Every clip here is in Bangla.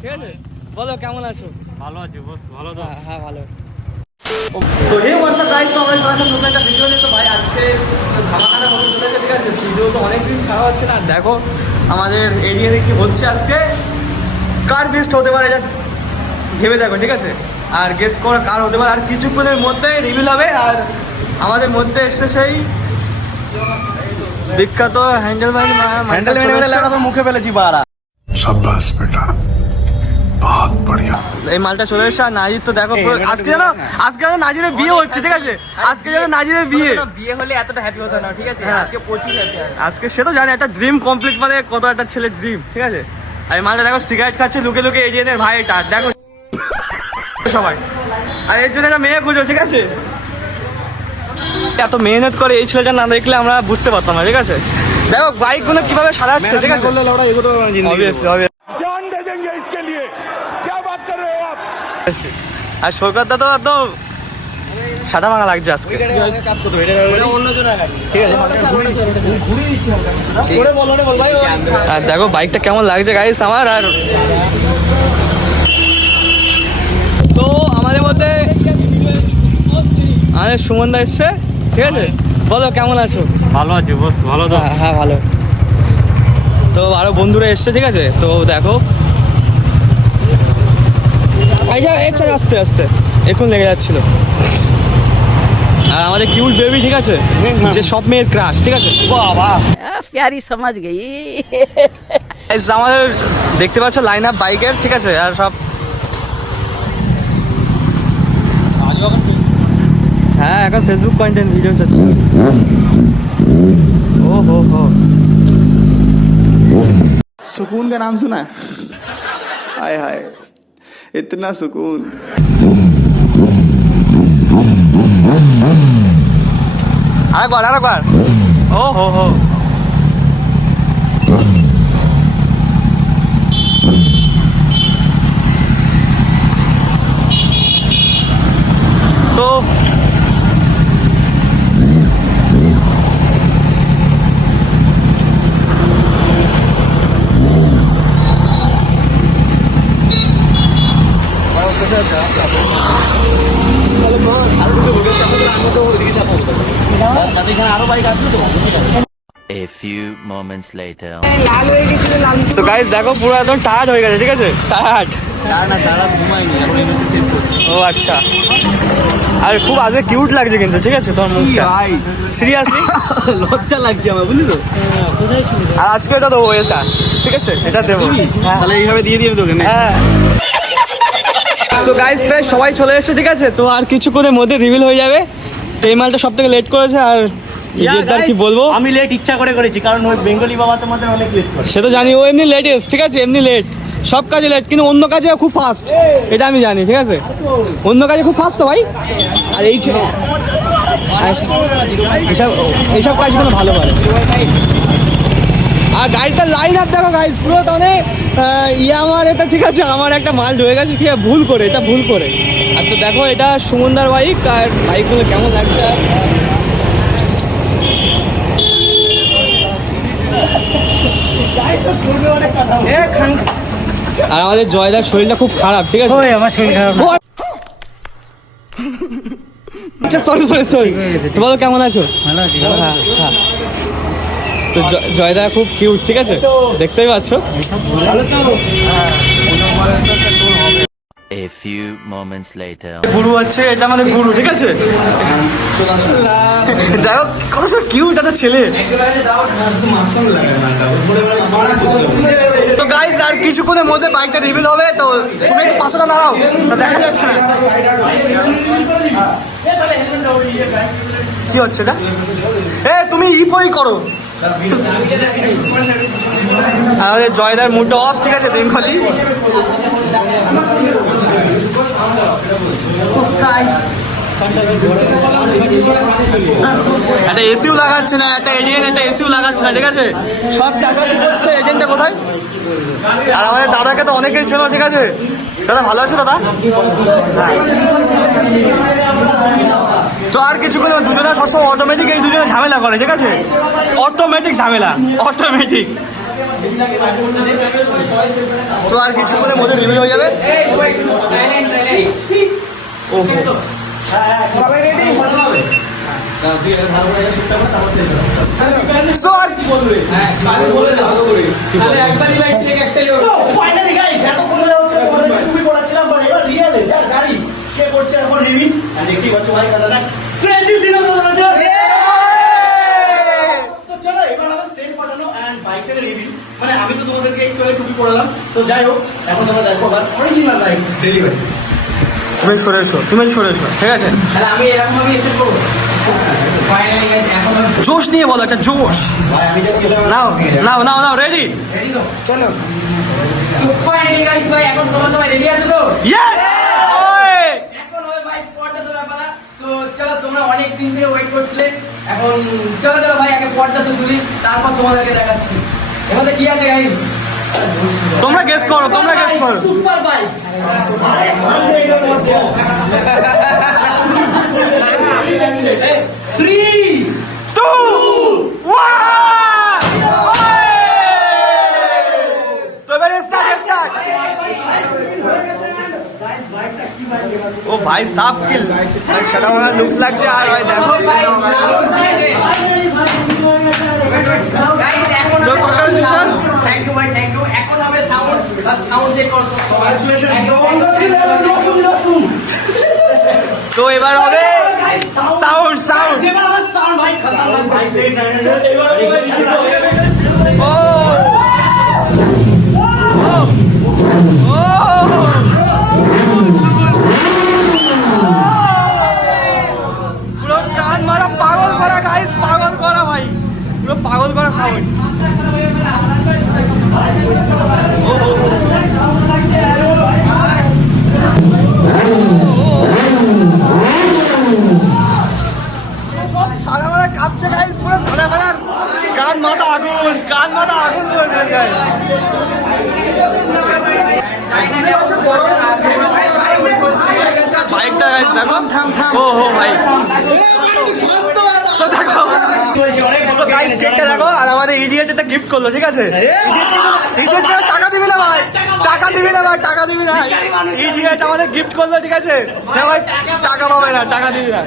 ঠিক আছে বলো কেমন আছো? ভালো আছি বস ভালো তো? হ্যাঁ, হ্যাঁ ভালো। তো হে হোয়াটসঅ্যাপ গাইস তো আমরা সবাই নতুন একটা ভিডিও নিয়ে তো ভাই আজকে ধামাকাটা হতে চলেছে ঠিক আছে ভিডিও তো অনেক দিন খাওয়া হচ্ছে না। দেখো আমাদের এরিয়াতে কি হচ্ছে আজকে। কার বেস্ট হতে পারে ভেবে দেখো ঠিক আছে? আর গেস করা কার হতে পারে। আর কিছুক্ষণের মধ্যে রিভিল হবে আর আমাদের মধ্যে এসে সেই বিখ্যাত হ্যান্ডেল হ্যান্ডেল মুখে ফেলেছি বাড়া। সাব্বাস বেটা। এই মালটা চলে এসে আর নাজির তো দেখো আজকে আজকে নাজিরের বিয়ে হচ্ছে ঠিক আছে? আজকে নাজিরের বিয়ে। বিয়ে হলে এতটা হ্যাপি হতো না ঠিক আছে? হ্যাঁ। আজকে প্রচুর হ্যাপি আজকে সে তো জানে একটা ড্রিম কমপ্লিট মানে কত একটা ড্রিম ঠিক আছে? আর মালটা দেখো সিগারেট খাচ্ছে লুকে লুকে এড়িয়ে ভাই এটা দেখো। সবাই। আর এর জন্য একটা মেয়ে খুঁজো ঠিক আছে? এত মেহনত করে এই ছেলেটা না দেখলে আমরা বুঝতে পারতাম না ঠিক আছে? দেখো বাইকগুলো কীভাবে সারাচ্ছে ঠিক আছে? আর সৈকতটা তো তো সাদা ভাঙা লাগছে আজকে। অন্য জনের গাড়ি ঠিক আছে ওরে বল ওরে বল ভাই আর দেখো বাইকটা কেমন লাগছে গাইস আমার আর তো আমাদের মধ্যে আমাদের সুমন দা এসছে ঠিক আছে? বলো কেমন আছো? ভালো আছি বস ভালো তো? হ্যাঁ হ্যাঁ ভালো। তো আরও বন্ধুরা এসছে ঠিক আছে? তো দেখো আচ্ছা আচ্ছা আস্তে আস্তে এখন লেগে যাচ্ছিল আর আমাদের কিউট বেবি ঠিক আছে যে সব মেয়ের ক্রাশ ঠিক আছে বাবা आ, प्यारी समझ गई Guys, আমাদের দেখতে পাচ্ছ লাইন আপ বাইকের ঠিক আছে আর সব হ্যাঁ এখন ফেসবুক কন্টেন্ট ভিডিও চলছে ও হো হো सुकून का नाम सुना है हाय हाय इतना सुकून। आए बार ओ हो हो। A few moments later. তো গাইস দেখো পুরো একদম টায়ার্ড হয়ে গেছে ঠিক আছে? করছি ও আচ্ছা। আর খুব আজকে কিউট লাগছে কিন্তু ঠিক আছে? তোমার মুখটা। ভাই? সিরিয়াসলি লজ্জা লাগছে আমার বুঝলি তো? আর আজকে এটা দেবো এটা। ঠিক আছে? এটা দেবো। হ্যাঁ। তাহলে এইভাবে দিয়ে দিবি তোকে হ্যাঁ। সো গাইস প্রায় সবাই চলে এসেছে ঠিক আছে? তো আর কিছুক্ষণের মধ্যে রিভিল হয়ে যাবে। তো এই মালটা সব থেকে লেট করেছে আর কি বলব? আমি লেট ইচ্ছা করে করেছি কারণ ওই বেঙ্গলি বাবা তোমাদের অনেক লেট করে। সে তো জানি ও এমনি লেটেস্ট ঠিক আছে? এমনি লেট সব কাজে লেট কিন্তু অন্য কাজে খুব ফাস্ট এটা আমি জানি ঠিক আছে? অন্য কাজে খুব ফাস্ট তো ভাই? আর এই এইসব এইসব কাজ কোনো ভালো পারে আর গাড়িটার লাইন আপ দেখো গাইজ পুরো তাহলে ইয়ে আমার এটা ঠিক আছে আমার একটা মাল ঢুকে গেছে কি ভুল করে এটা ভুল করে। আর তো দেখো এটা সুমনদার বাইক আর বাইকগুলো কেমন লাগছে? আর আর আমাদের জয়দার শরীরটা খুব খারাপ ঠিক আছে? আমার শরীর খারাপ না। আচ্ছা সরি সরি সরি বলো কেমন আছো ভালো আছি। হ্যাঁ হ্যাঁ। তো জয়দা খুব কিউট ঠিক আছে? দেখতেই পাচ্ছ? A few moments later. গুরু আছে এটা মানে গুরু ঠিক আছে? যাই হোক কত কিউট একটা ছেলে। তো গাইজ আর কিছুক্ষণের মধ্যে বাইকটা রিভিল হবে তো তুমি একটু পাশে দাঁড়াও দেখা যাচ্ছে না। কি হচ্ছে এটা? এ তুমি ইপই করো। আর জয়দার মুডটা অফ ঠিক আছে, বেঙ্গলি। একটা এসিও লাগাচ্ছে না, একটা এডিএন একটা এসিও লাগাচ্ছে না, ঠিক আছে? সব টাকা এজেন্টটা কোথায়? আর আমাদের দাদাকে তো অনেকেই ছিল ঠিক আছে? দাদা, ভালো আছে, দাদা? হ্যাঁ। তো আর কিছু করে দুজনে সবসময় অটোমেটিক এই দুজনে ঝামেলা করে ঠিক আছে? অটোমেটিক ঝামেলা অটোমেটিক তো আর কিছু করে মধ্যে রিভিউ হয়ে যাবে। সো আর ফাইনালি গাইস এতক্ষণ ধরে হচ্ছে তোমাদের টুপি পড়াচ্ছিলাম বাট এবার রিয়েলে যার গাড়ি সে করছে এখন রিভিউ আর দেখতেই পাচ্ছ ভাই কথা না ক্রেজি সিনেমা চলছে তো চলো এবার আমার সেল পাঠানো এন্ড বাইকটাকে রিভিউ মানে আমি তো তোমাদেরকে একটু আগে টুপি পড়ালাম তো যাই হোক এখন তোমরা দেখো আবার অরিজিনাল বাইক ডেলিভারি তুমি সরে এসো তুমি সরে এসো। ঠিক আছে? তাহলে আমি এরকম ভাবে এসে করব জোশ নিয়ে বলো একটা জোশ। ভাই আমি যা ছিলাম নাও নাও নাও নাও রেডি রেডি তো? চলো। ফাইনালি গাইস ভাই এখন তোমরা সবাই রেডি আছো তো? ইয়েস এখন হবে ভাই পর্দা তোলার পালা সো চলো তোমরা অনেক দিন থেকে ওয়েট করছিলে। এখন চলো চলো ভাই আগে পর্দা তো তুলি তারপর তোমাদেরকে দেখাচ্ছি। এখানে কি আছে গাইজ তোমরা গেস করো তোমরা গেস করো। Super bike three two one তো এবারে স্টার্ট স্টার্ট ও ভাই সাপ কিল। ভাই সেটা আমার লুকস লাগছে। আর ভাই দেখো। তো এবার হবে সাউন্ড সাউন্ড গাইস দেখো ও হো ভাই। চেকটা দেখো আর আমাদের ইডিয়েট একটা গিফট করল ঠিক আছে? ইডিয়েট টাকা দিবি না ভাই। টাকা দিবি না ভাই টাকা দিবি না। ইডিয়েট আমাদের গিফট করল ঠিক আছে? না ভাই টাকা পাবে না টাকা দিবি না।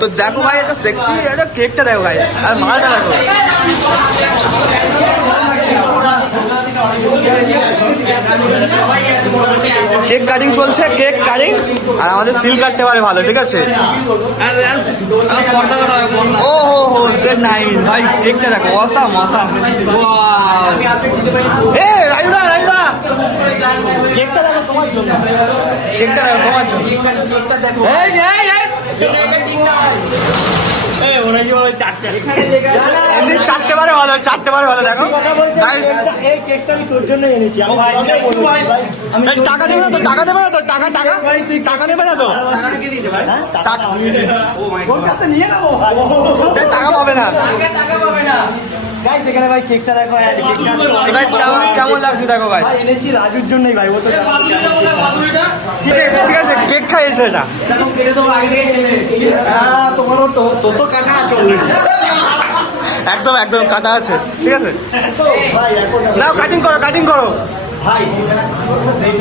তো দেখো ভাই এটা সেক্সি এটা কেকটা দেখো ভাই আর মালটা দেখো। কেক কাটিং চলছে কেক কাটিং। আর আমাদের সিল কাটতে পারে ভালো ঠিক আছে? ও হো হো সেট নাইন। ভাই কেকটা দেখো অসাম অসাম এ রাইদা কেকটা দেখো তোমার জন্য। কেকটা দেখো তোমার জন্য। এই এই এই। চারটে? বারে ভালো চারটে বারে ভালো দেখো। এই কেকটা আমি তোর জন্য এনেছি। আমার ভাই এই টাকা দেবে না তো টাকা দেবে না তো টাকা টাকা। টাকা নেবে না তো? টাকা নিয়ে নেব। টাকা পাবে না। টাকা পাবে না। গাইস এখানে ভাই কেকটা দেখো কেকটা তো কেমন কেমন লাগছে দেখো ভাই ভাই এনেছি রাজুর জন্যই ভাই ও তো ঠিক আছে ঠিক আছে কেক খাইয়েছে এটা। দেখো কেটে দেবো আগে থেকে হ্যাঁ তো তো তো কাটা আছে একদম একদম কাটা আছে। ঠিক আছে? নাও কাটিং করো কাটিং করো। ভাই সেই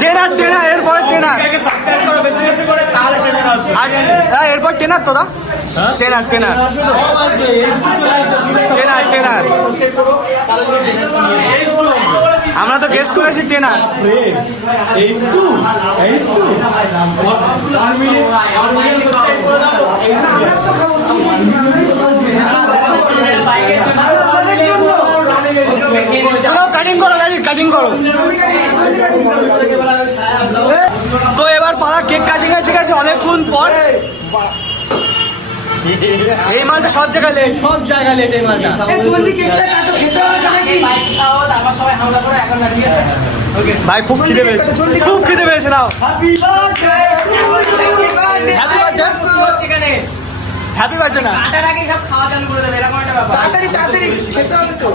টেনার টেনার এরপর টেনার এরপর টেনার তো দা টেনার টেনার টেনার টেনার আমরা তো গেস করেছি টেনার কাটিং করো কাটিং করো। তো এবার পাড়া কেক কাটিং এর ঠিক আছে অনেকক্ষণ পর। এই মালটা সব জায়গায় লেট সব জায়গায় লেট এই মালটা। বাইক খাও তারপর সবাই হামলা করো এখন না ঠিক আছে ভাই খুব খিদে পেয়েছে। খুব খিদে পেয়েছে নাও। হ্যাপি বার্থডে না? আটার আগে সব খাওয়া চালু করে দেবে এরকম একটা ব্যাপার। তাড়াতাড়ি তাড়াতাড়ি খেতে হবে তো।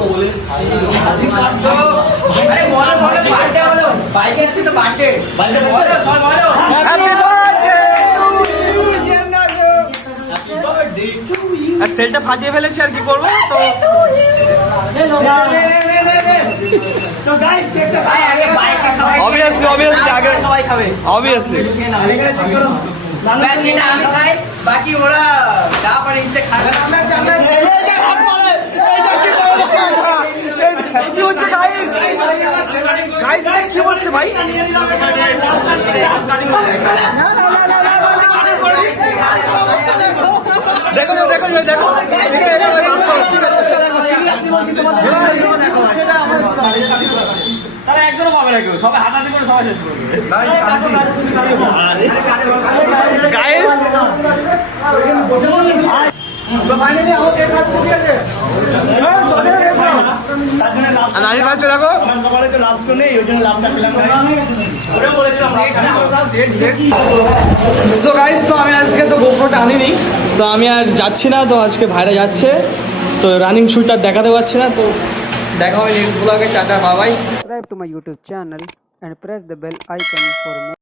আরে বলো বলো বলো বাইকে আছে তো বার্থডে বার্থডে বলো সবাই বলো। হ্যাপি বার্থডে টু ইউ আর সেলটা ফাটিয়ে ফেলেছি আর কি করব তো তো গাইস কেকটা ভাই আগে বাইকটা সবাই খাবে। এটা আমি খাই বাকি ওরা যা পারে ইচ্ছে খাবে আমরা আমরা কি দেখো দেখো, এটা ভাই কি হচ্ছে না, আমার তারা একজনও পাবে না কেউ। সবাই হাতাহাতি করে সবাই শেষ করবে। গাইস তো ফাইনালি আমাকে খাচ্ছে ঠিক আছে আর নারী দেখো আমার তো লাভ তো নেই ওই জন্য লাভটা পেলাম ওটা বলেছিলাম সো গাইস তো আমি আজকে তো গোপ্রোটা আনিনি তো আমি আর যাচ্ছি না তো আজকে ভাইরা যাচ্ছে। তো রানিং শুটটা দেখাতে পারছি না তো দেখা হবে নেক্সট ব্লগে টাটা বাবাই subscribe to my YouTube channel and press the bell icon for more